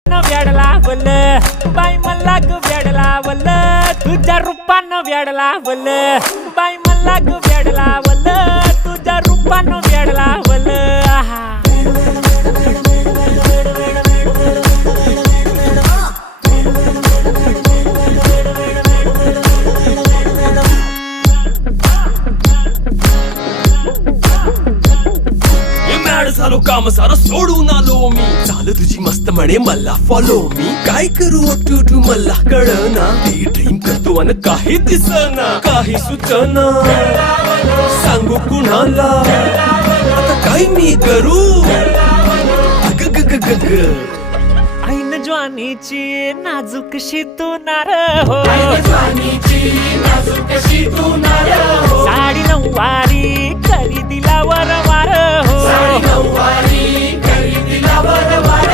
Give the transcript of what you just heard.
वेडला बोल बाई मला ग वेडला बोल तुझ्या रूपानं वेडला बोल बाई मला ग वेडला बोल तुझ्या रूपानं वेडला बोल झालो काम सारा सोडून आलो मी झालं तुझी मस्त म्हणे मला फॉलो मी काय करू टू मला कळना ती ड्रीम करतो आणि काही दिसना काही सुचना सांगू कुणाला आता काय मी करू अग ग ग ग ग ऐन ज्वानीची नाजूकशी तू नार हो साडी नऊवारी खरी दिला वर वार हो